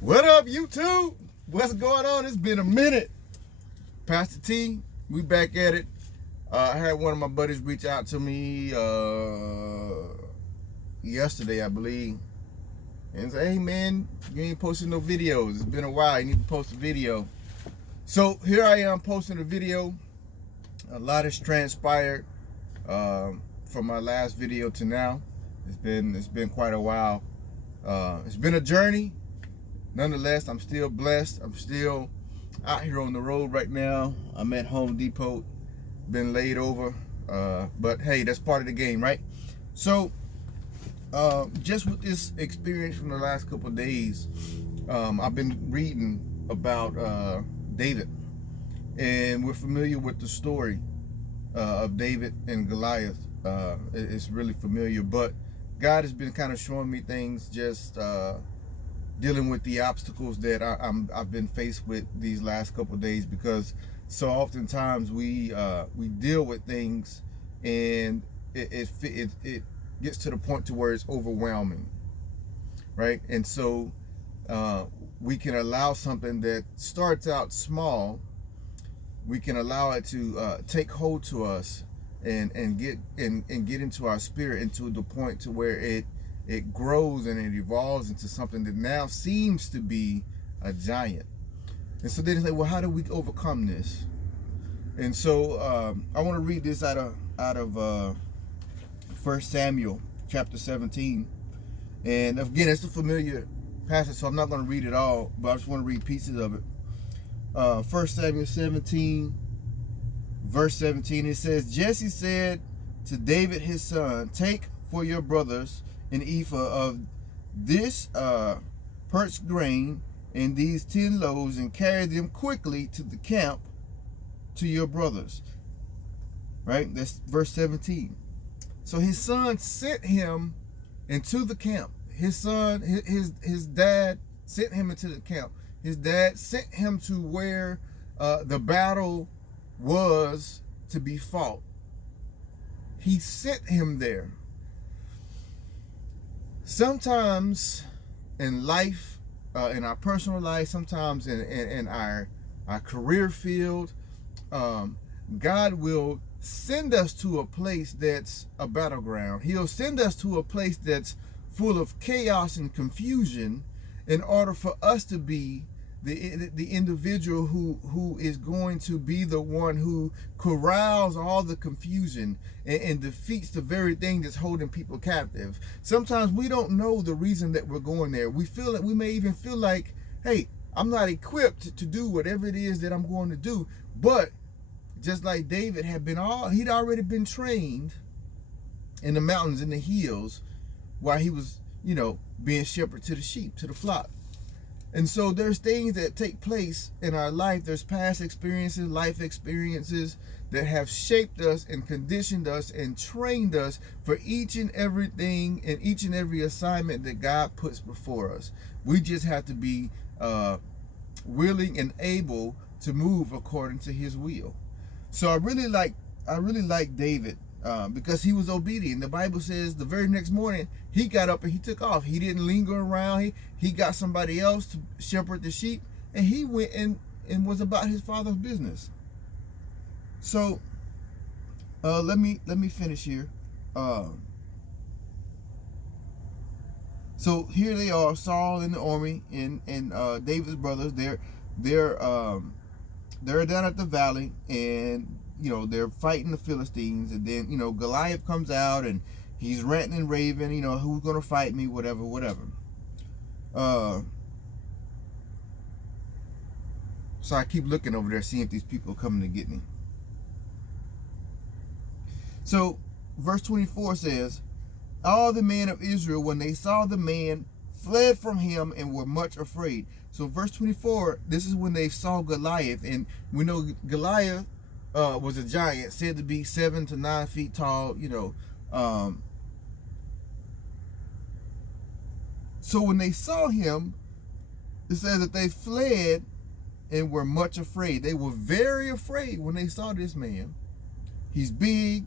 What up, YouTube? What's going on? It's been a minute. Pastor T, we back at it. I had one of my buddies reach out to me yesterday, I believe, and say, hey man, you ain't posting no videos. It's been a while. You need to post a video. So here I am posting a video. A lot has transpired from my last video to now. It's been quite a while. It's been a journey. Nonetheless, I'm still blessed. I'm still out here on the road right now. I'm at Home Depot, been laid over. But hey, that's part of the game, right? So, just with this experience from the last couple of days, I've been reading about David. And we're familiar with the story of David and Goliath. It's really familiar, but God has been kind of showing me things just dealing with the obstacles that I've been faced with these last couple of days, because so oftentimes we deal with things and it gets to the point to where it's overwhelming, right? And so we can allow something that starts out small, we can allow it to take hold to us and get into our spirit, into the point to where it grows and it evolves into something that now seems to be a giant. And so then it's like, well, how do we overcome this? And so I want to read this out of 1 Samuel chapter 17. And again, it's a familiar passage, so I'm not going to read it all, but I just want to read pieces of it. 1 Samuel 17, verse 17, it says, Jesse said to David his son, take for your brothers an ephah of this parched grain and these 10 loaves, and carry them quickly to the camp to your brothers. Right? That's verse 17. So his son sent him into the camp. His son, his dad sent him into the camp. His dad sent him to where the battle was to be fought. He sent him there. Sometimes in life, in our personal life, sometimes in our career field, God will send us to a place that's a battleground. He'll send us to a place that's full of chaos and confusion in order for us to be the individual who is going to be the one who corrals all the confusion and defeats the very thing that's holding people captive. Sometimes we don't know the reason that we're going there. We feel that we may even feel like, hey, I'm not equipped to do whatever it is that I'm going to do. But just like David he'd already been trained in the mountains, in the hills, while he was, being shepherd to the sheep, to the flock. And so there's things that take place in our life. There's past experiences, life experiences that have shaped us and conditioned us and trained us for each and everything and each and every assignment that God puts before us. We just have to be willing and able to move according to his will. So I really like David because he was obedient. The Bible says the very next morning he got up and he took off. He didn't linger around. He got somebody else to shepherd the sheep, and he went and was about his father's business. So let me finish here. So here they are, Saul and the army and David's brothers. They're down at the valley, and they're fighting the Philistines. And then Goliath comes out and he's ranting and raving, who's gonna fight me, whatever. So I keep looking over there, seeing if these people are coming to get me. So verse 24 says, all the men of Israel, when they saw the man, fled from him and were much afraid. So verse 24, this is when they saw Goliath. And we know Goliath was a giant, said to be 7 to 9 feet tall, So when they saw him, it says that they fled and were much afraid. They were very afraid when they saw this man. He's big,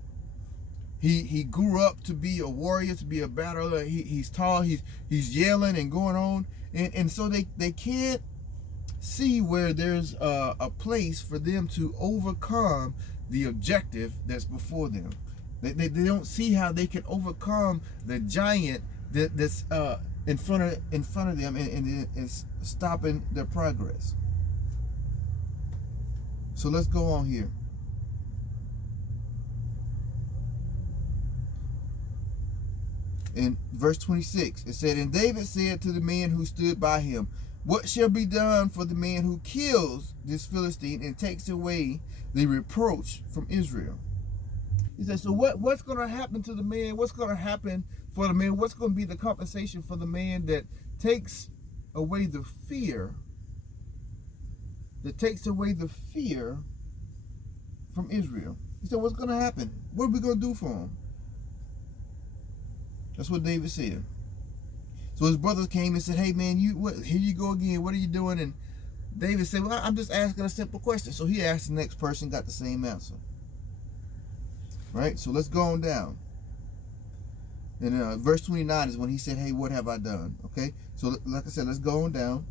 He grew up to be a warrior, to be a battler. He's tall. He's yelling and going on, and so they can't see where there's a place for them to overcome the objective that's before them. They don't see how they can overcome the giant that's in front of them, and it's stopping their progress. So let's go on here. In verse 26, it said, and David said to the men who stood by him, what shall be done for the man who kills this Philistine and takes away the reproach from Israel? He said, so what's going to happen to the man? What's going to happen for the man? What's going to be the compensation for the man that takes away the fear, from Israel? He said, what's going to happen? What are we going to do for him? That's what David said. So his brothers came and said, hey man, here you go again. What are you doing? And David said, well, I'm just asking a simple question. So he asked the next person, got the same answer. Right? So let's go on down. And verse 29 is when he said, hey, what have I done? Okay? So like I said, let's go on down.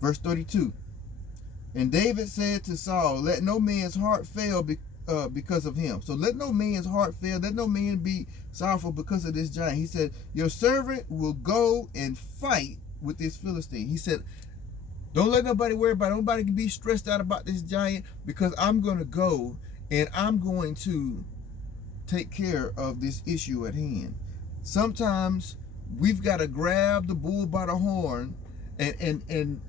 Verse 32. And David said to Saul, let no man's heart fail because of him. So let no man's heart fail. Let no man be sorrowful because of this giant. He said, your servant will go and fight with this Philistine. He said, don't let nobody worry about it. Nobody can be stressed out about this giant, because I'm going to go and I'm going to take care of this issue at hand. Sometimes we've got to grab the bull by the horn and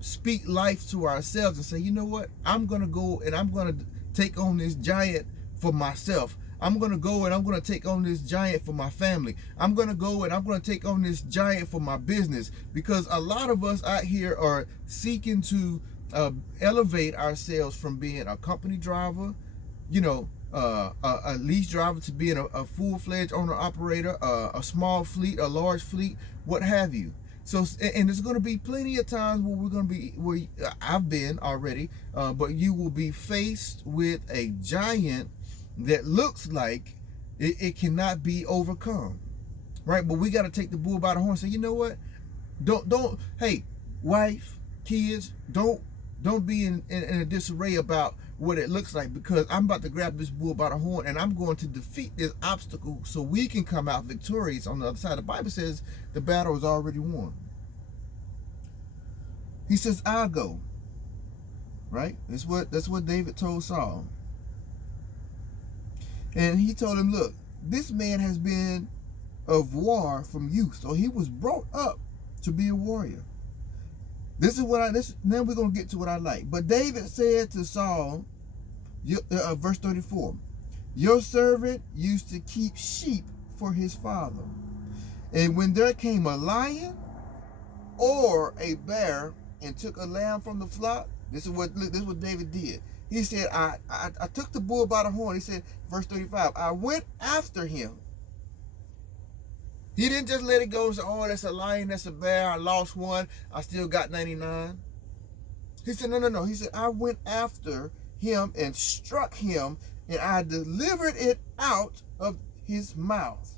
speak life to ourselves and say, you know what? I'm going to go and I'm going to take on this giant for myself. I'm going to go and I'm going to take on this giant for my family. I'm going to go and I'm going to take on this giant for my business, because a lot of us out here are seeking to elevate ourselves from being a company driver, a lease driver, to being a full-fledged owner operator, a small fleet, a large fleet, what have you. So, and there's going to be plenty of times where we're going to be, where I've been already, but you will be faced with a giant that looks like it cannot be overcome, right? But we got to take the bull by the horn and say, you know what? Don't, hey, wife, kids, don't be in a disarray about what it looks like, because I'm about to grab this bull by the horn and I'm going to defeat this obstacle so we can come out victorious on the other side. The Bible says the battle is already won. He says, I'll go. Right? That's what David told Saul. And he told him, look, this man has been of war from youth. So he was brought up to be a warrior. Now we're going to get to what I like. But David said to Saul, verse 34, your servant used to keep sheep for his father. And when there came a lion or a bear and took a lamb from the flock, this is what David did. He said, I took the bull by the horn. He said, verse 35, I went after him. He didn't just let it go and say, oh, that's a lion, that's a bear, I lost one, I still got 99. He said, no. He said, I went after him and struck him, and I delivered it out of his mouth.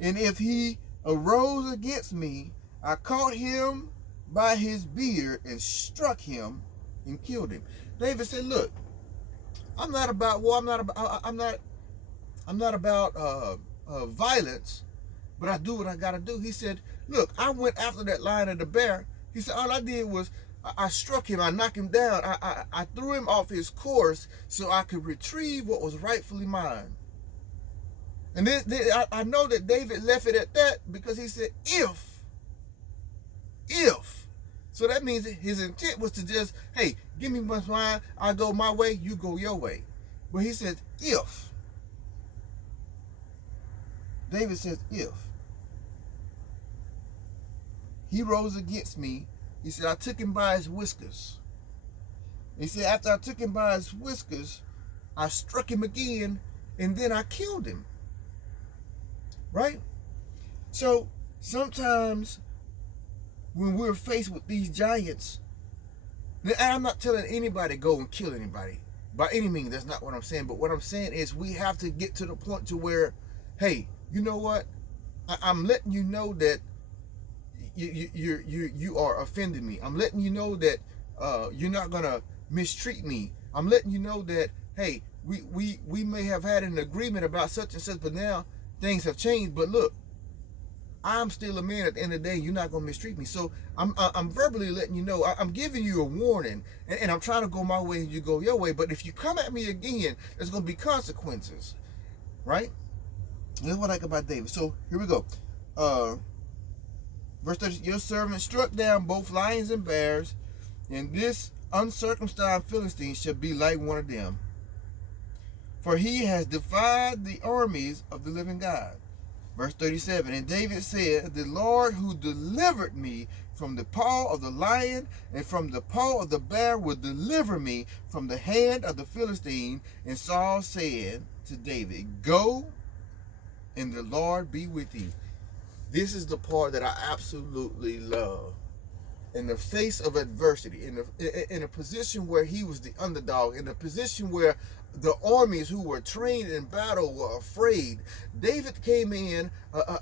And if he arose against me, I caught him by his beard and struck him and killed him. David said, look, I'm not about war, I'm not about violence, but I do what I gotta do. He said, look, I went after that lion and the bear. He said, all I did was I struck him, I knocked him down, I threw him off his course so I could retrieve what was rightfully mine. And then I know that David left it at that because he said, if. So that means his intent was to just, hey, give me my mine, I go my way, you go your way. But he says, if. David says, if. He rose against me. He said, I took him by his whiskers. He said, after I took him by his whiskers, I struck him again, and then I killed him. Right? So sometimes when we're faced with these giants, and I'm not telling anybody go and kill anybody. By any means, that's not what I'm saying. But what I'm saying is we have to get to the point to where, hey, you know what? I'm letting you know that you are offending me. I'm letting you know that you're not gonna mistreat me. I'm letting you know that, hey, we may have had an agreement about such and such, but now things have changed. But look, I'm still a man at the end of the day. You're not gonna mistreat me. So I'm verbally letting you know. I'm giving you a warning, and I'm trying to go my way and you go your way. But if you come at me again, there's gonna be consequences, right? This is what I like about David. So here we go. Verse 30, your servant struck down both lions and bears, and this uncircumcised Philistine shall be like one of them. For he has defied the armies of the living God. Verse 37, and David said, the Lord who delivered me from the paw of the lion and from the paw of the bear will deliver me from the hand of the Philistine. And Saul said to David, go, and the Lord be with you. This is the part that I absolutely love. In the face of adversity, in a position where he was the underdog, in a position where the armies who were trained in battle were afraid, David came in,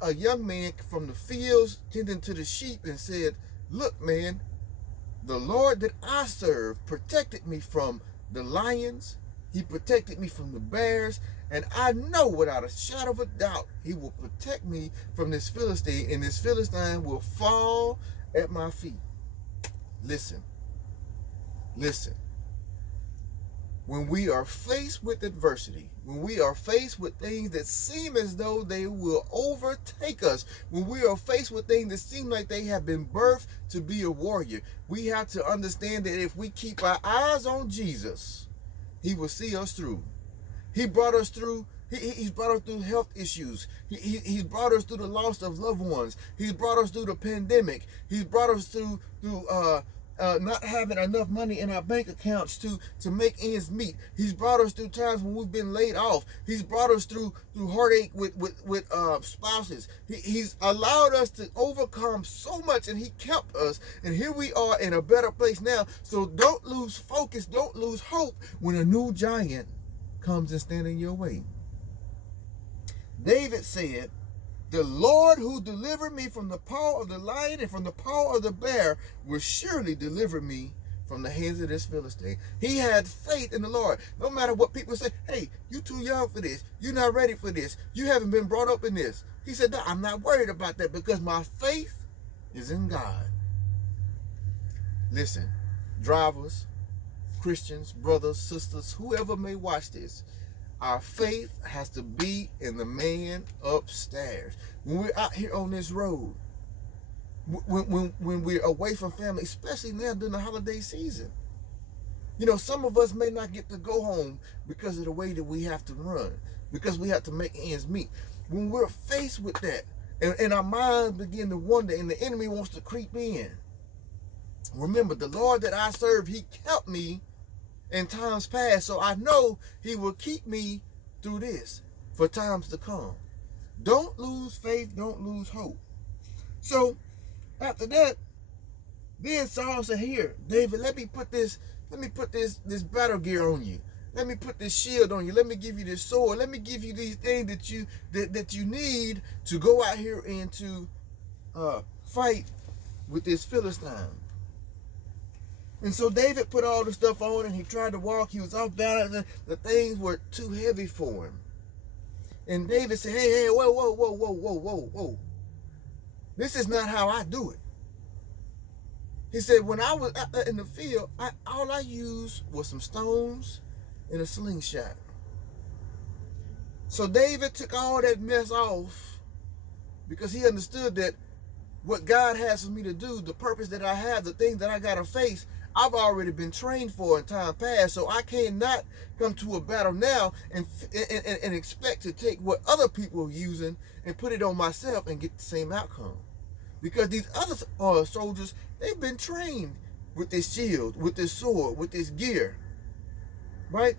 a young man from the fields tending to the sheep, and said, look, man, the Lord that I serve protected me from the lions. He protected me from the bears, and I know without a shadow of a doubt he will protect me from this Philistine, and this Philistine will fall at my feet. Listen. When we are faced with adversity, when we are faced with things that seem as though they will overtake us, when we are faced with things that seem like they have been birthed to be a warrior, we have to understand that if we keep our eyes on Jesus, he will see us through. He brought us through. He's brought us through health issues. He's brought us through the loss of loved ones. He's brought us through the pandemic. He's brought us through not having enough money in our bank accounts to make ends meet. He's brought us through times when we've been laid off. He's brought us through heartache with spouses. He's allowed us to overcome so much, and he kept us. And here we are in a better place now. So don't lose focus. Don't lose hope when a new giant comes and stands in your way. David said, the Lord who delivered me from the paw of the lion and from the paw of the bear will surely deliver me from the hands of this Philistine. He had faith in the Lord. No matter what people say, hey, you too young for this. You're not ready for this. You haven't been brought up in this. He said, no, I'm not worried about that because my faith is in God. Listen, drivers, Christians, brothers, sisters, whoever may watch this, our faith has to be in the man upstairs. When we're out here on this road, when we're away from family, especially now during the holiday season, you know, some of us may not get to go home because of the way that we have to run, because we have to make ends meet. When we're faced with that, and our minds begin to wonder, and the enemy wants to creep in, remember, the Lord that I serve, he kept me in times past, so I know he will keep me through this for times to come. Don't lose faith, don't lose hope. So after that, then Saul said, here, David, let me put this battle gear on you. Let me put this shield on you. Let me give you this sword. Let me give you these things that you need to go out here and to fight with this Philistine. And so David put all the stuff on, and he tried to walk. He was off balance, and the things were too heavy for him. And David said, hey, whoa. This is not how I do it. He said, when I was out there in the field, all I used was some stones and a slingshot. So David took all that mess off because he understood that what God has for me to do, the purpose that I have, the things that I got to face, I've already been trained for in time past. So I cannot come to a battle now and expect to take what other people are using and put it on myself and get the same outcome. Because these other soldiers, they've been trained with this shield, with this sword, with this gear, right?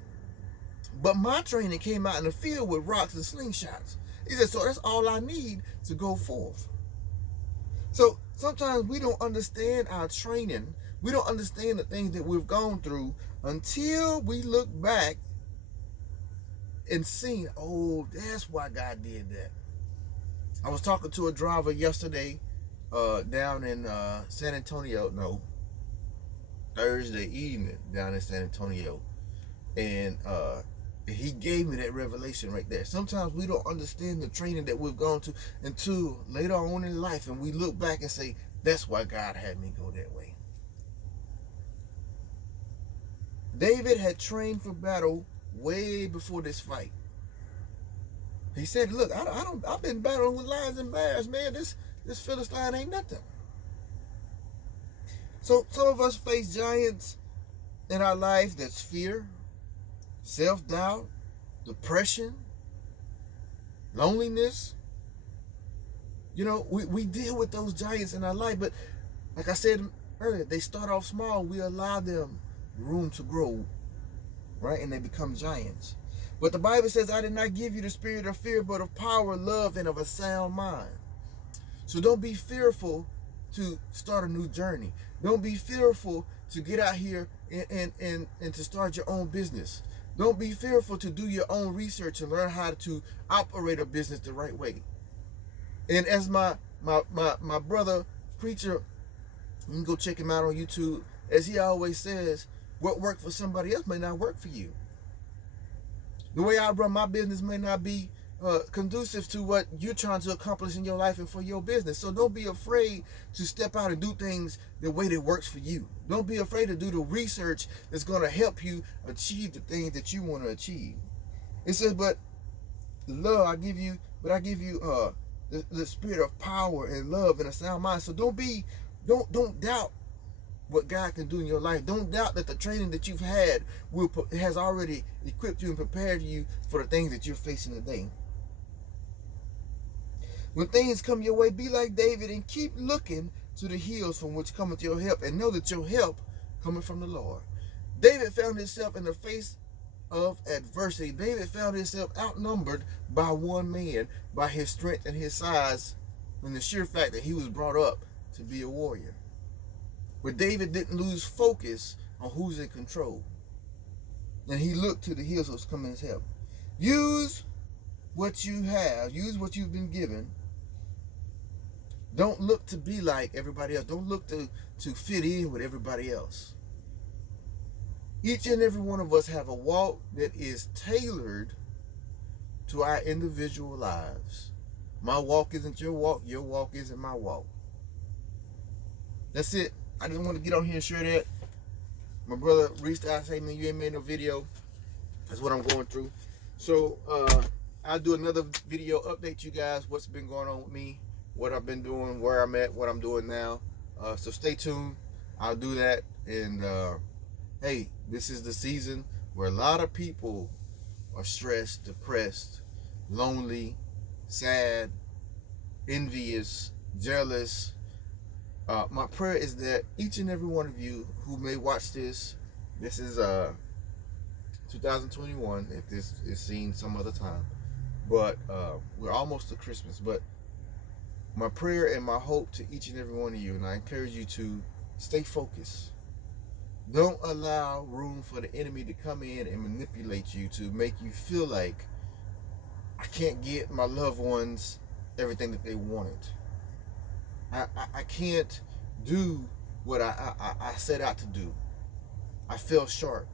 But my training came out in the field with rocks and slingshots. He said, so that's all I need to go forth. So sometimes we don't understand our training. We don't understand the things that we've gone through until we look back and see, oh, that's why God did that. I was talking to a driver yesterday down in San Antonio, no, Thursday evening down in San Antonio. And he gave me that revelation right there. Sometimes we don't understand the training that we've gone to until later on in life, and we look back and say, that's why God had me go that way. David had trained for battle way before this fight. He said, look, I've been battling with lions and bears, man. This Philistine ain't nothing. So some of us face giants in our life. That's fear, self-doubt, depression, loneliness. You know, we deal with those giants in our life, but like I said earlier, they start off small. We allow them room to grow, right? And they become giants. But the Bible says, I did not give you the spirit of fear, but of power, love, and of a sound mind. So don't be fearful to start a new journey. Don't be fearful to get out here and to start your own business. Don't be fearful to do your own research and learn how to operate a business the right way. And as my brother preacher, you can go check him out on YouTube, as he always says, what worked for somebody else may not work for you. The way I run my business may not be conducive to what you're trying to accomplish in your life and for your business. So don't be afraid to step out and do things the way that works for you. Don't be afraid to do the research that's going to help you achieve the things that you want to achieve. It says, but love I give you the spirit of power and love and a sound mind. So don't doubt what God can do in your life. Don't doubt that the training that you've had has already equipped you and prepared you for the things that you're facing today. When things come your way, be like David and keep looking to the hills from which cometh your help, and know that your help cometh from the Lord. David found himself in the face of adversity. David found himself outnumbered by one man, by his strength and his size, and the sheer fact that he was brought up to be a warrior. But David didn't lose focus on who's in control. And he looked to the hills that was coming his help. Use what you have. Use what you've been given. Don't look to be like everybody else. Don't look to fit in with everybody else. Each and every one of us have a walk that is tailored to our individual lives. My walk isn't your walk isn't my walk. That's it. I just want to get on here and share that. My brother reached out and said, man, you ain't made no video. That's what I'm going through. So I'll do another video, update you guys what's been going on with me, what I've been doing, where I'm at, what I'm doing now. So stay tuned. I'll do that. And hey, this is the season where a lot of people are stressed, depressed, lonely, sad, envious, jealous. My prayer is that each and every one of you who may watch this is 2021, if this is seen some other time, but we're almost to Christmas. But my prayer and my hope to each and every one of you, and I encourage you to stay focused. Don't allow room for the enemy to come in and manipulate you to make you feel like I can't get my loved ones everything that they wanted. I can't do what I set out to do. I fell short.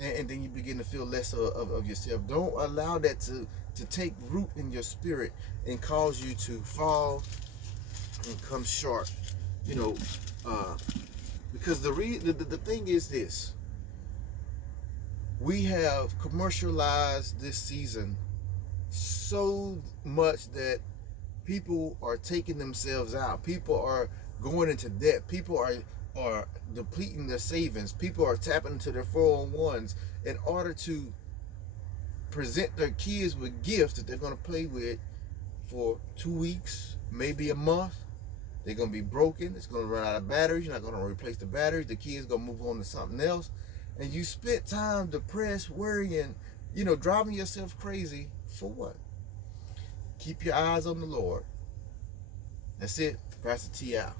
And then you begin to feel less of yourself. Don't allow that to take root in your spirit and cause you to fall and come short. You know, because the thing is this. We have commercialized this season so much that people are taking themselves out. People are going into debt. People are depleting their savings. People are tapping into their 401s in order to present their kids with gifts that they're going to play with for 2 weeks, maybe a month. They're going to be broken. It's going to run out of batteries. You're not going to replace the batteries. The kid's going to move on to something else. And you spent time depressed, worrying, driving yourself crazy for what? Keep your eyes on the Lord. That's it. Pastor T out.